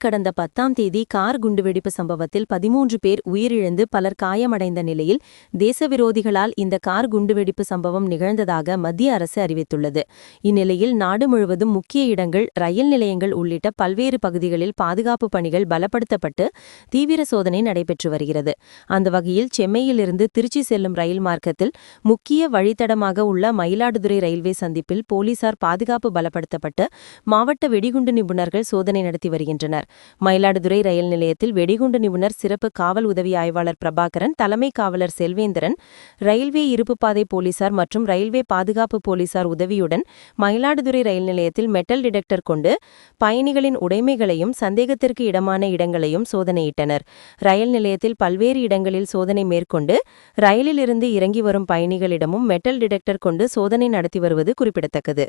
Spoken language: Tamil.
கடந்த பத்தாம் தேதி கார் குண்டுவெடிப்பு சம்பவத்தில் பதிமூன்று பேர் உயிரிழந்து பலர் காயமடைந்த நிலையில் தேசவிரோதிகளால் இந்த கார் குண்டுவெடிப்பு சம்பவம் நிகழ்ந்ததாக மத்திய அரசு அறிவித்துள்ளது. இந்நிலையில் நாடு முழுவதும் முக்கிய இடங்கள் ரயில் நிலையங்கள் உள்ளிட்ட பல்வேறு பகுதிகளில் பாதுகாப்பு பணிகள் பலப்படுத்தப்பட்டு தீவிர சோதனை நடைபெற்று வருகிறது. அந்த வகையில் சென்னையிலிருந்து திருச்சி செல்லும் ரயில் மார்க்கத்தில் முக்கிய வழித்தடமாக உள்ள மயிலாடுதுறை ரயில்வே சந்திப்பில் போலீசார் பாதுகாப்பு பலப்படுத்தப்பட்டு மாவட்ட வெடிகுண்டு நிபுணர்கள் சோதனை நடத்தி வருகின்றனர். மயிலாடுதுறை ரயில் நிலையத்தில் வெடிகுண்டு நிபுணர் சிறப்பு காவல் உதவி ஆய்வாளர் பிரபாகரன் தலைமை காவலர் செல்வேந்திரன் ரயில்வே இருப்புப்பாதை போலீசார் மற்றும் ரயில்வே பாதுகாப்பு போலீசார் உதவியுடன் மயிலாடுதுறை ரயில் நிலையத்தில் மெட்டல் டிடெக்டர் கொண்டு பயணிகளின் உடைமைகளையும் சந்தேகத்திற்கு இடமான இடங்களையும் சோதனையிட்டனர். ரயில் நிலையத்தில் பல்வேறு இடங்களில் சோதனை மேற்கொண்டு ரயிலிலிருந்து இறங்கி வரும் பயணிகளிடமும் மெட்டல் டிடெக்டர் கொண்டு சோதனை நடத்தி வருவது குறிப்பிடத்தக்கது.